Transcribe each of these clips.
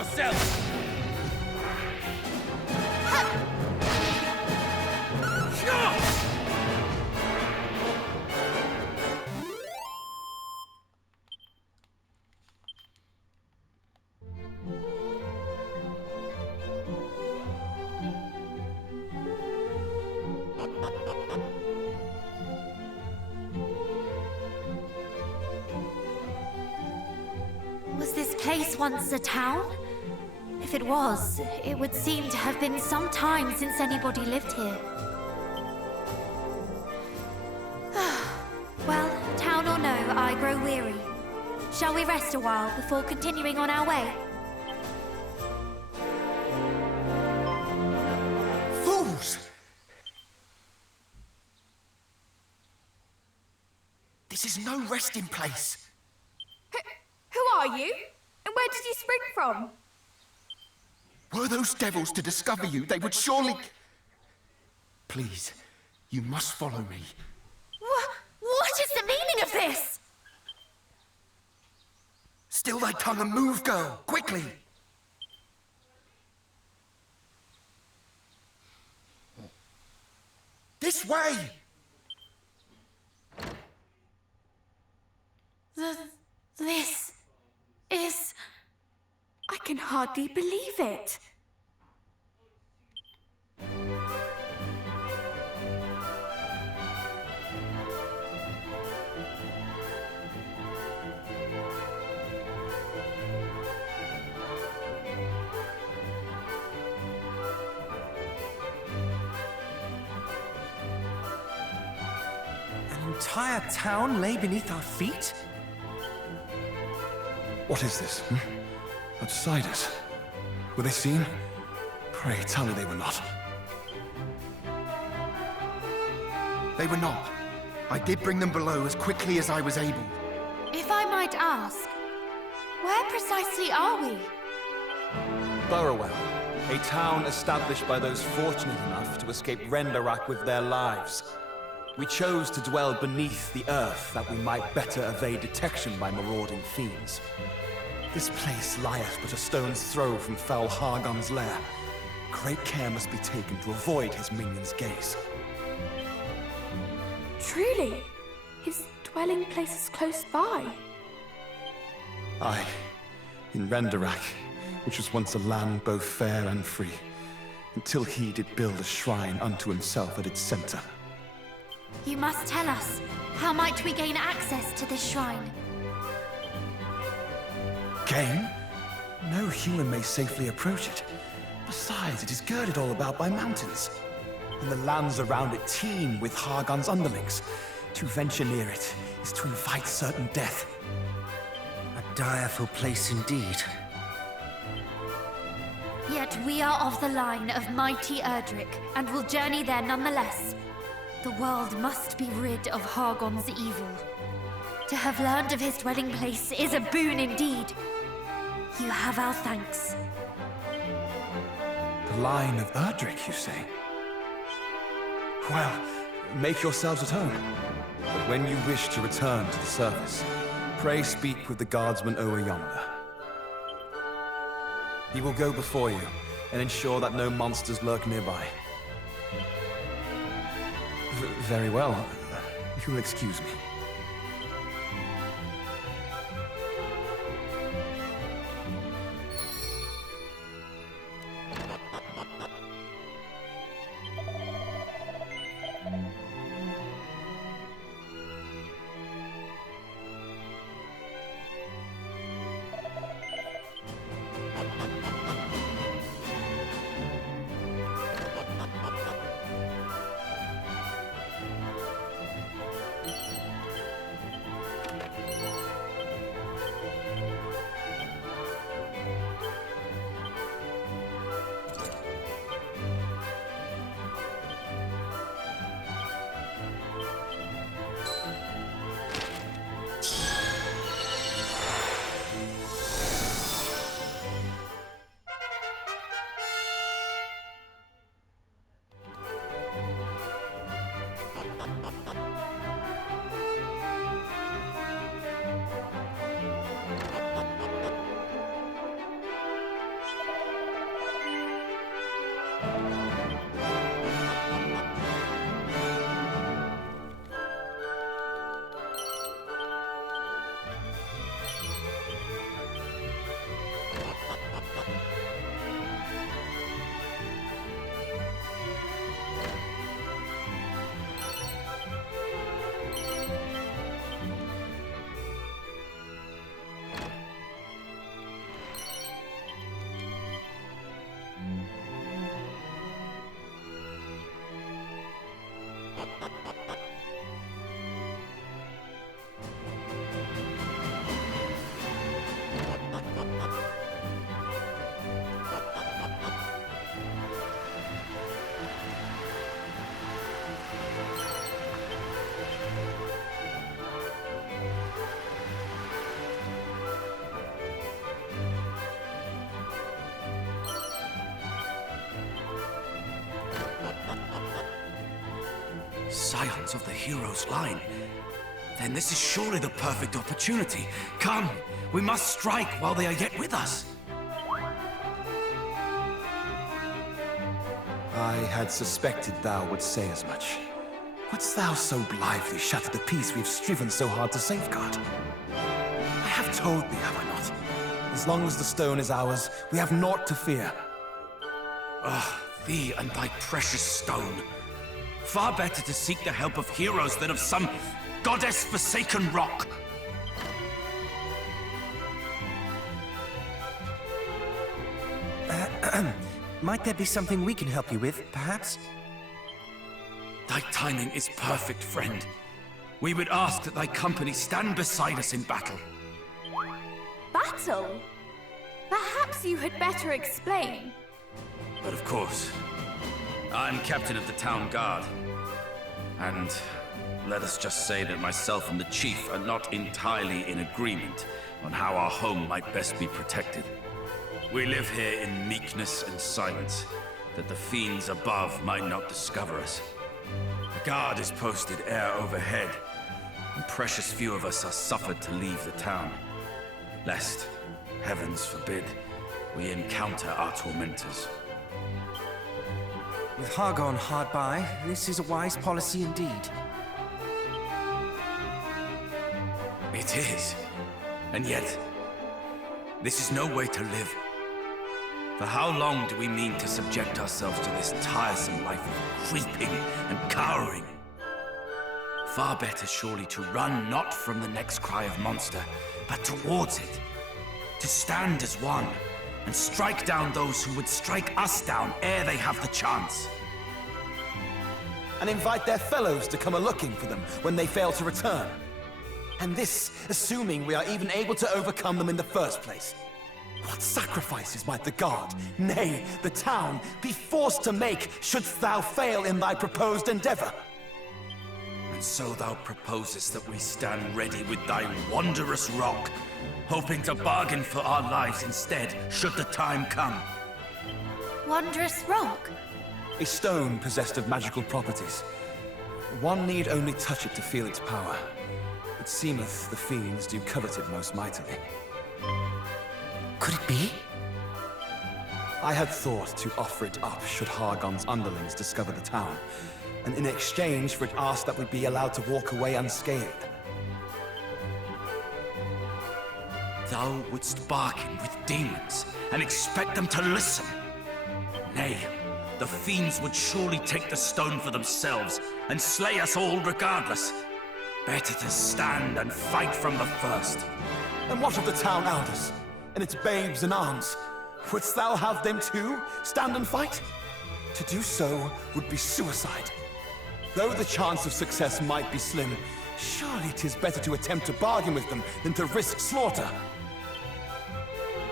yourself! Was this place once a town? If it was, it would seem to have been some time since anybody lived here. Well, town or no, I grow weary. Shall we rest a while before continuing on our way? Fools! This is no resting place. Who are you? And where did you spring from? Were those devils to discover you, they would surely... Please, you must follow me. What is the meaning of this? Still thy tongue and move, girl, quickly! This way! This is... I can hardly believe it. An entire town lay beneath our feet? What is this? Outsiders? Were they seen? Pray tell me they were not. They were not. I did bring them below as quickly as I was able. If I might ask, where precisely are we? Burrowell, a town established by those fortunate enough to escape Rendarak with their lives. We chose to dwell beneath the earth that we might better evade detection by marauding fiends. This place lieth but a stone's throw from foul Hargon's lair. Great care must be taken to avoid his minion's gaze. Truly, his dwelling place is close by. Aye, in Rendarak, which was once a land both fair and free, until he did build a shrine unto himself at its center. You must tell us. How might we gain access to this shrine? Gain? No human may safely approach it. Besides, it is girded all about by mountains. And the lands around it teem with Hargon's underlings. To venture near it is to invite certain death. A direful place indeed. Yet we are of the line of mighty Erdrick, and will journey there nonetheless. The world must be rid of Hargon's evil. To have learned of his dwelling place is a boon indeed. You have our thanks. The line of Erdrick, you say? Well, make yourselves at home. But when you wish to return to the surface, pray speak with the guardsman over yonder. He will go before you and ensure that no monsters lurk nearby. Very well. If you'll excuse me. scions of the hero's line, then this is surely the perfect opportunity. Come, we must strike while they are yet with us. I had suspected thou would say as much. Wouldst thou so blithely shatter the peace we have striven so hard to safeguard? I have told thee, have I not? As long as the stone is ours, we have naught to fear. Ah, thee and thy precious stone. Far better to seek the help of heroes than of some goddess-forsaken rock. Might there be something we can help you with, perhaps? Thy timing is perfect, friend. We would ask that thy company stand beside us in battle. Battle? Perhaps you had better explain. But of course, I'm captain of the town guard. And let us just say that myself and the chief are not entirely in agreement on how our home might best be protected. We live here in meekness and silence, that the fiends above might not discover us. A guard is posted air overhead, and precious few of us are suffered to leave the town, lest, heavens forbid, we encounter our tormentors. With Hargon hard by, this is a wise policy indeed. It is. And yet, this is no way to live. For how long do we mean to subject ourselves to this tiresome life of creeping and cowering? Far better surely to run not from the next cry of monster, but towards it. To stand as one, and strike down those who would strike us down ere they have the chance. And invite their fellows to come a-looking for them when they fail to return. And this, assuming we are even able to overcome them in the first place. What sacrifices might the guard, nay, the town, be forced to make shouldst thou fail in thy proposed endeavor? And so thou proposest that we stand ready with thy wondrous rock, hoping to bargain for our lives instead, should the time come. Wondrous rock? A stone possessed of magical properties. One need only touch it to feel its power. It seemeth the fiends do covet it most mightily. Could it be? I had thought to offer it up should Hargon's underlings discover the town, and in exchange for it ask that we be allowed to walk away unscathed. Thou wouldst bargain with demons and expect them to listen. Nay, the fiends would surely take the stone for themselves and slay us all regardless. Better to stand and fight from the first. And what of the town elders, and its babes in arms? Wouldst thou have them too stand and fight? To do so would be suicide. Though the chance of success might be slim, surely 'tis better to attempt to bargain with them than to risk slaughter.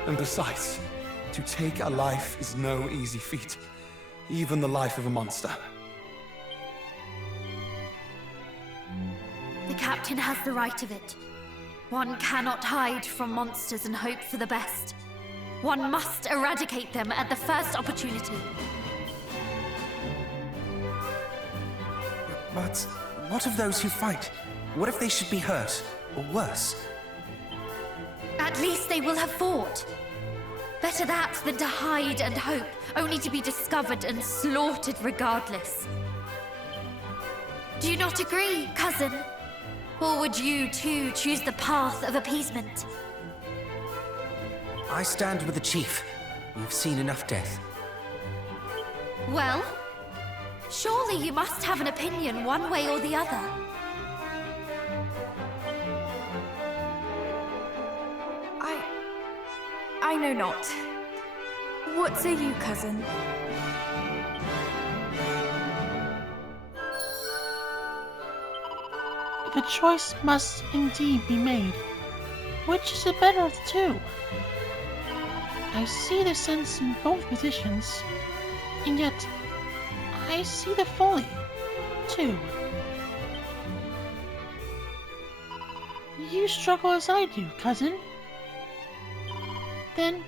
And besides, to take a life is no easy feat, even the life of a monster. The captain has the right of it. One cannot hide from monsters and hope for the best. One must eradicate them at the first opportunity. But what of those who fight? What if they should be hurt, or worse? At least they will have fought. Better that than to hide and hope, only to be discovered and slaughtered regardless. Do you not agree, cousin? Or would you, too, choose the path of appeasement? I stand with the chief. We've seen enough death. Well, surely you must have an opinion one way or the other. I know not. What say you, cousin? If a choice must indeed be made, which is the better of the two? I see the sense in both positions, and yet I see the folly, too. You struggle as I do, cousin. Then,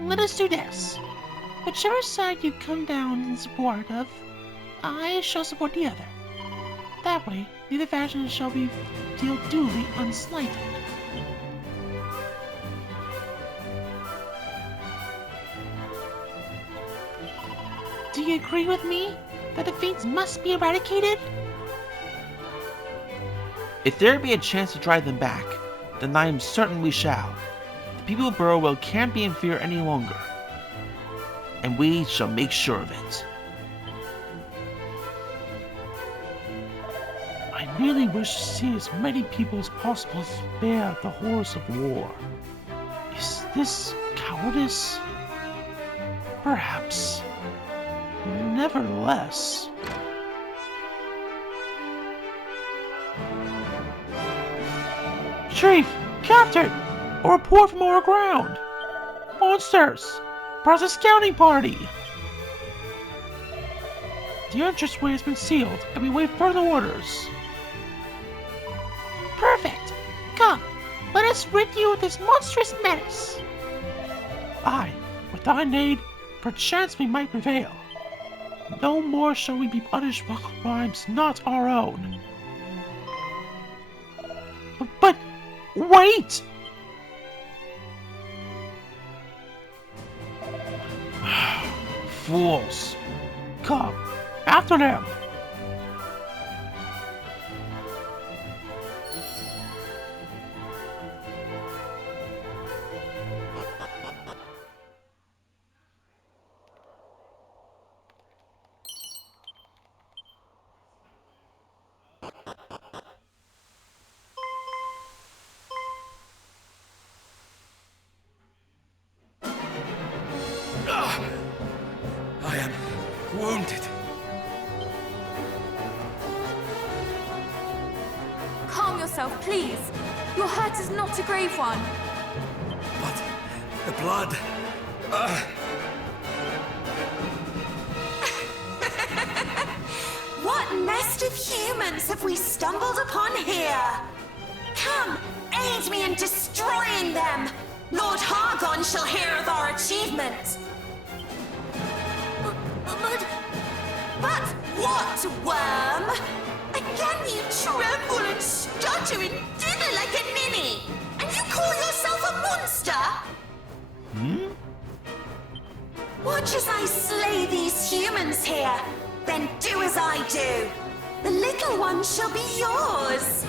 let us do this. Whichever side you come down in support of, I shall support the other. That way, neither faction shall be feel duly unslighted. Do you agree with me that the Fates must be eradicated? If there be a chance to drive them back, then I am certain we shall. The people of Burrowell can't be in fear any longer, and we shall make sure of it. I really wish to see as many people as possible spare the horrors of war. Is this cowardice? Perhaps. Nevertheless. Chief! Captain! A report from our ground! Monsters! Press a scouting party! The entranceway has been sealed, and we wait further orders. Perfect! Come, let us rid you of this monstrous menace! Aye, with thine aid, perchance we might prevail. No more shall we be punished for crimes not our own. But wait! Fools! Come, after them! I am wounded. Calm yourself, please. Your hurt is not a grave one. But the blood... What nest of humans have we stumbled upon here? Come, aid me in destroying them. Lord Hargon shall hear of our achievement. But what, worm? Again you tremble and stutter and dither like a ninny, and you call yourself a monster? Watch as I slay these humans here, then do as I do. The little one shall be yours.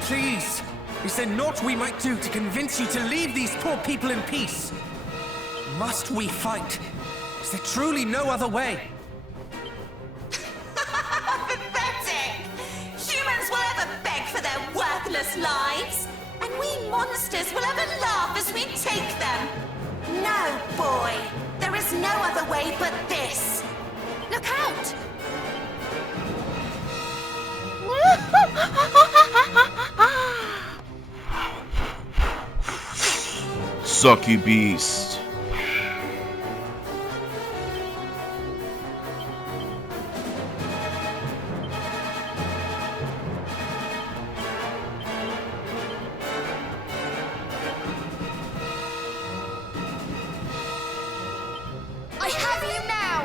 Please! Is there naught we might do to convince you to leave these poor people in peace? Must we fight? Is there truly no other way? Pathetic! Humans will ever beg for their worthless lives, and we monsters will ever laugh as we take them. No, boy. There is no other way but this. Look out! Sucky beast. I have you now!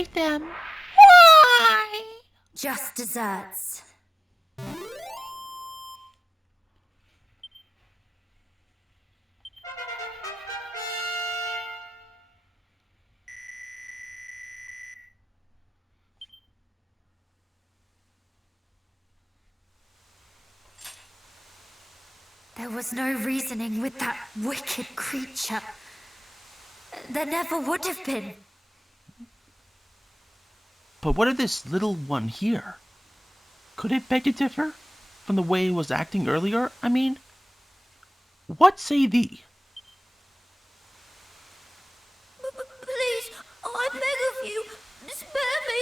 like them. Why? Just desserts. There was no reasoning with that wicked creature. There never would have been. But what of this little one here? Could it beg to differ from the way it was acting earlier? I mean, what say thee? Please, I beg of you, spare me.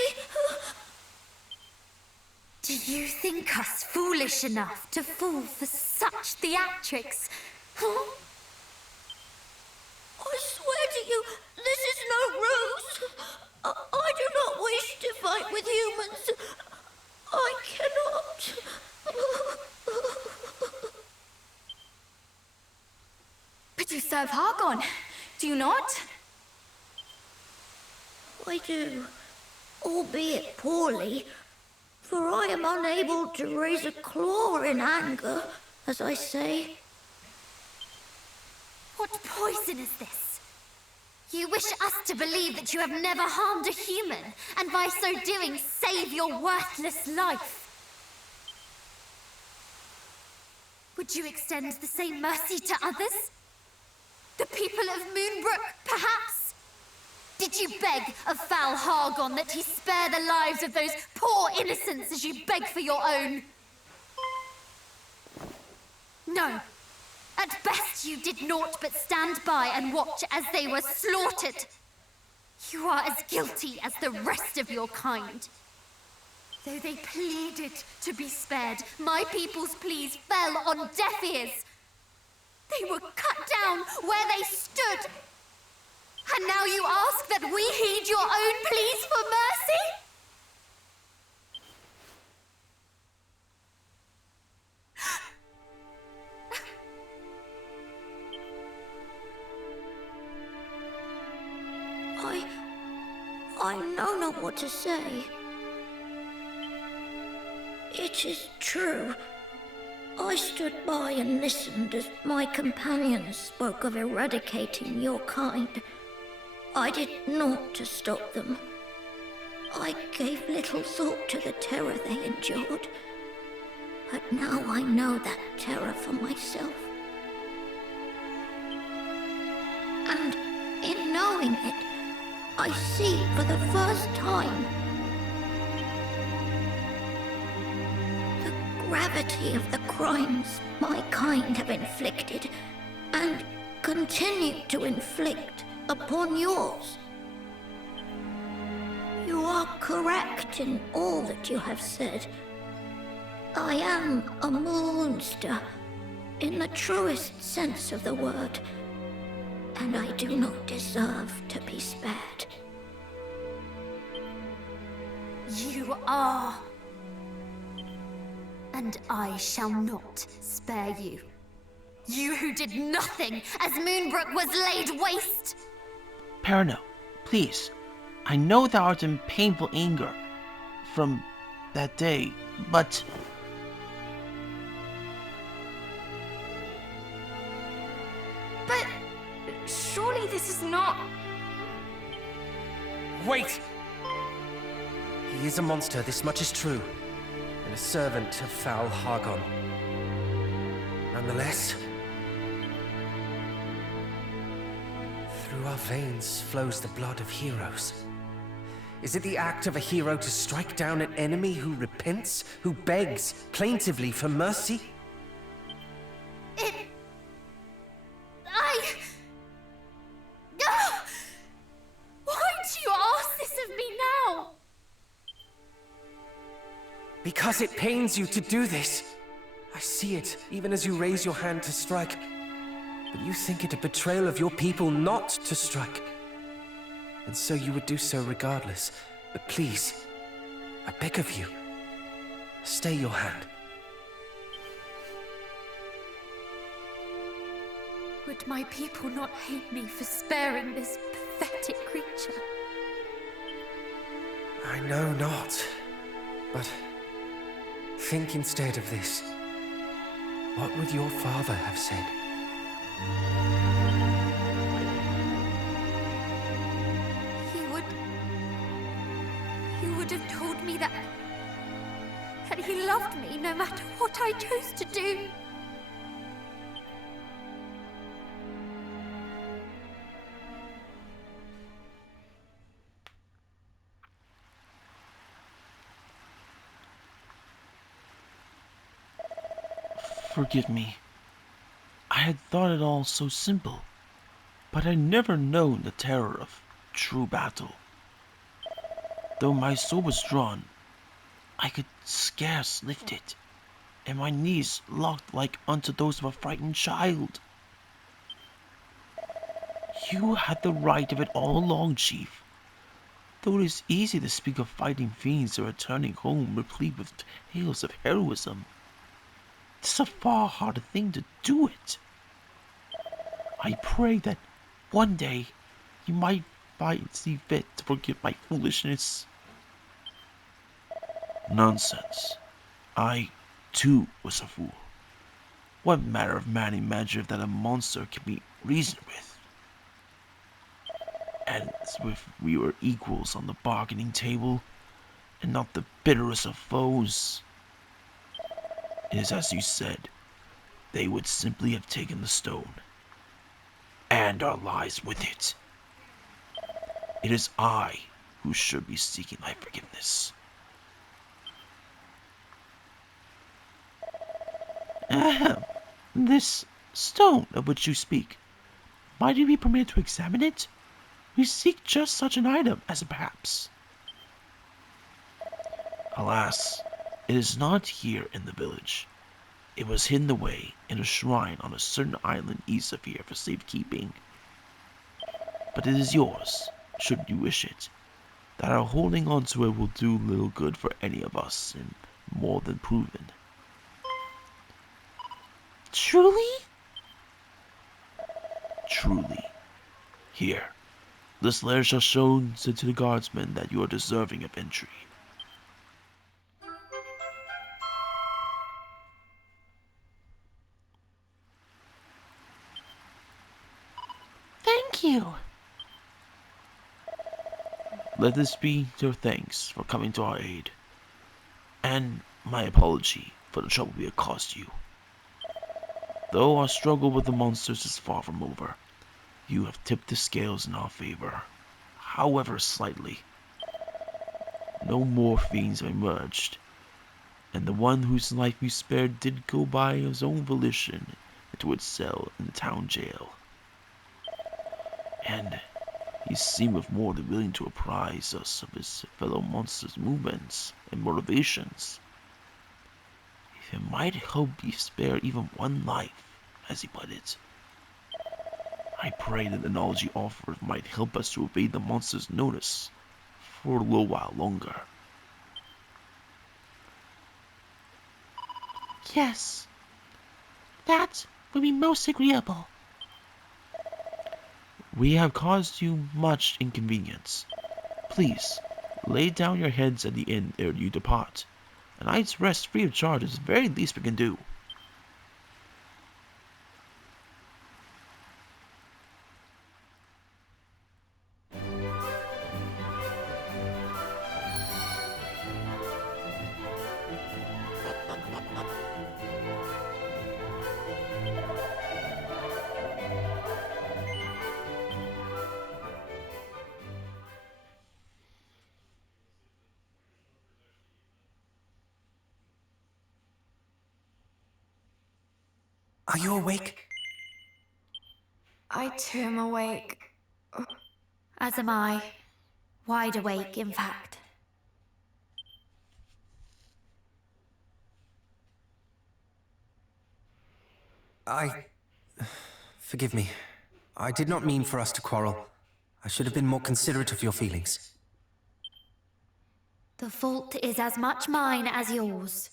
Do you think us foolish enough to fall for such theatrics? Huh? I swear to you, this is no ruse. I do not wish to fight with humans. I cannot. But you serve Hargon, do you not? I do, albeit poorly, for I am unable to raise a claw in anger, as I say. What poison is this? You wish us to believe that you have never harmed a human, and by so doing save your worthless life. Would you extend the same mercy to others? The people of Moonbrook, perhaps? Did you beg of foul Hargon that he spare the lives of those poor innocents as you beg for your own? No. At best you did naught but stand by and watch as they were slaughtered. You are as guilty as the rest of your kind. Though they pleaded to be spared, my people's pleas fell on deaf ears. They were cut down where they stood. And now you ask that we heed your own pleas for mercy? I know not what to say. It is true. I stood by and listened as my companions spoke of eradicating your kind. I did naught to stop them. I gave little thought to the terror they endured. But now I know that terror for myself. And in knowing it, I see for the first time the gravity of the crimes my kind have inflicted and continue to inflict upon yours. You are correct in all that you have said. I am a monster in the truest sense of the word, and I do not deserve to be spared. You are. And I shall not spare you. You who did nothing as Moonbrook was laid waste! Perino, please. I know thou art in painful anger from that day, but... But surely this is not... Wait! He is a monster, this much is true, and a servant of foul Hargon. Nonetheless, through our veins flows the blood of heroes. Is it the act of a hero to strike down an enemy who repents, who begs plaintively for mercy? Why do you ask this of me now? Because it pains you to do this. I see it, even as you raise your hand to strike. But you think it a betrayal of your people not to strike. And so you would do so regardless. But please, I beg of you, stay your hand. Would my people not hate me for sparing this pathetic creature? I know not. But think instead of this. What would your father have said? He would have told me that he loved me no matter what I chose to do. Forgive me. I had thought it all so simple, but I'd never known the terror of true battle. Though my soul was drawn, I could scarce lift it, and my knees locked like unto those of a frightened child. You had the right of it all along, Chief. Though it is easy to speak of fighting fiends or returning home replete with tales of heroism, it is a far harder thing to do it. I pray that one day you might see fit to forgive my foolishness. Nonsense. I, too, was a fool. What manner of man imagines that a monster can be reasoned with? And as if we were equals on the bargaining table, and not the bitterest of foes. It is as you said, they would simply have taken the stone, and our lives with it. It is I who should be seeking thy forgiveness. Ahem. This stone of which you speak, might we be permitted to examine it? We seek just such an item as perhaps. Alas, it is not here in the village. It was hidden away in a shrine on a certain island east of here for safekeeping. But it is yours, should you wish it. That our holding on to it will do little good for any of us, and more than proven. Truly? Truly. Here, this letter shall show to the guardsmen that you are deserving of entry. Thank you. Let this be your thanks for coming to our aid, and my apology for the trouble we have caused you. Though our struggle with the monsters is far from over, you have tipped the scales in our favor, however slightly. No more fiends have emerged, and the one whose life you spared did go by his own volition into its cell in the town jail. And he seemeth more than willing to apprise us of his fellow monsters' movements and motivations. If it might help you spare even one life, as he put it, I pray that the knowledge he offers might help us to evade the monster's notice for a little while longer. Yes, that would be most agreeable. We have caused you much inconvenience. Please, lay down your heads at the inn ere you depart. A night's rest free of charge is the very least we can do. Are you awake? I too am awake. As am I. Wide awake, in fact. Forgive me. I did not mean for us to quarrel. I should have been more considerate of your feelings. The fault is as much mine as yours.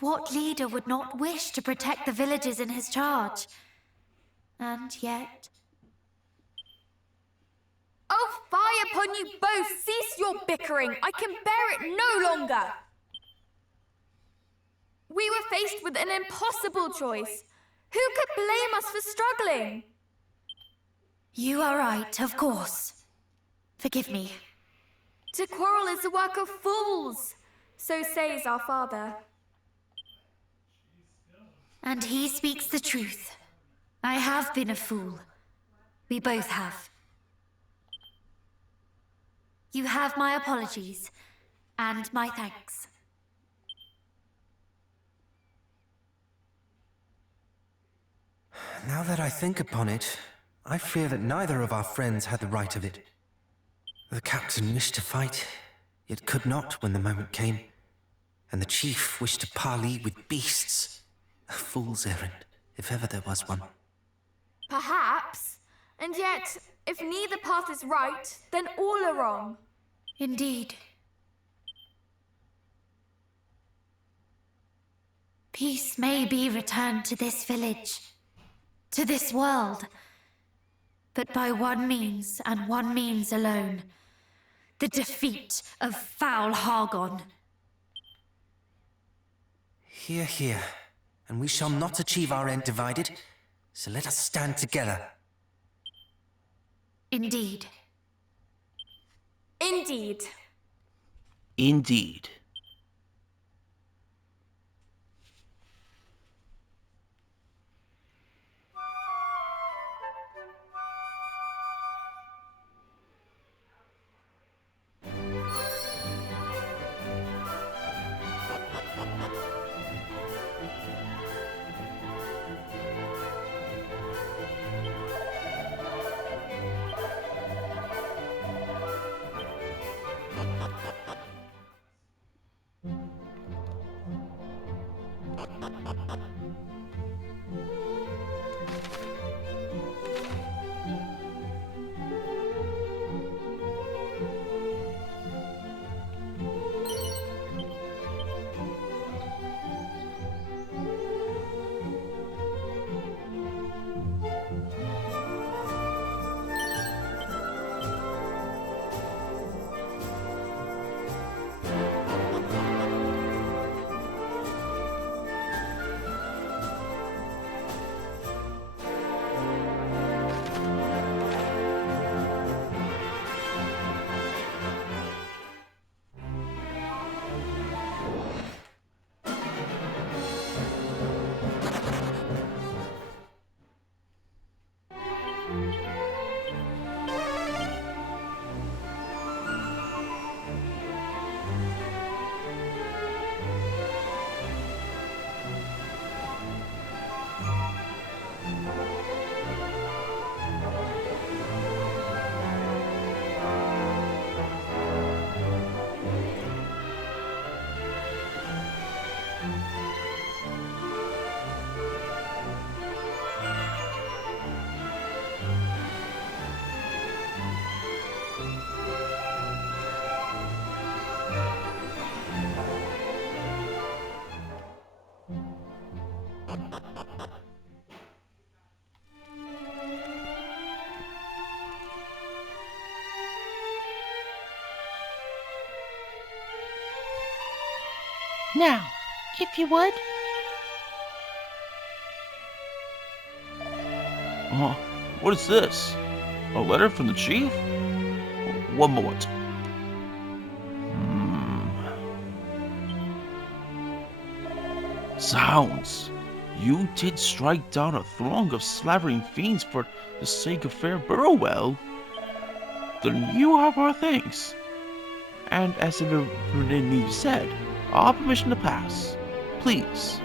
What leader would not wish to protect the villages in his charge? And yet... Oh, fie upon you both! Cease your bickering! I can bear it no longer! We were faced with an impossible choice. Who could blame us for struggling? You are right, of course. Forgive me. To quarrel is the work of fools, so says our father. And he speaks the truth. I have been a fool. We both have. You have my apologies, and my thanks. Now that I think upon it, I fear that neither of our friends had the right of it. The captain wished to fight, yet could not when the moment came, and the chief wished to parley with beasts. A fool's errand, if ever there was one. Perhaps. And yet, if neither path is right, then all are wrong. Indeed. Peace may be returned to this village, to this world, but by one means and one means alone: the defeat of foul Hargon. Hear, hear. And we shall not achieve our end divided, so let us stand together. Indeed. Indeed. Indeed. Now, if you would. What is this? A letter from the chief? One moment. Sounds. You did strike down a throng of slavering fiends for the sake of fair Burrowell. Then you have our thanks. And as Renee said, our permission to pass. Please.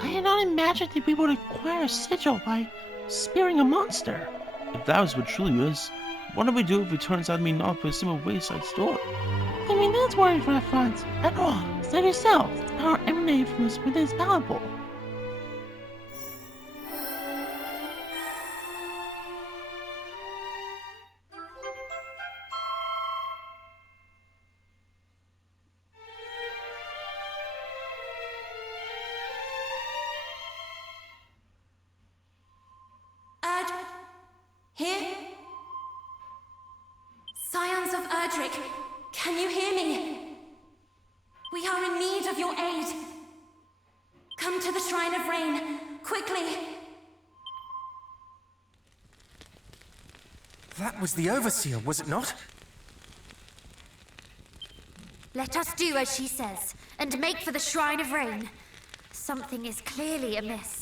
I had not imagined that we would acquire a sigil by spearing a monster. If that is what truly is, what do we do if it turns out to be not but a simple wayside store? I mean, that's worrying for a front at all. Said yourself, the power emanating from this within is palpable. Here? Scions of Erdrick, can you hear me? We are in need of your aid. Come to the Shrine of Rain, quickly! That was the Overseer, was it not? Let us do as she says, and make for the Shrine of Rain. Something is clearly amiss.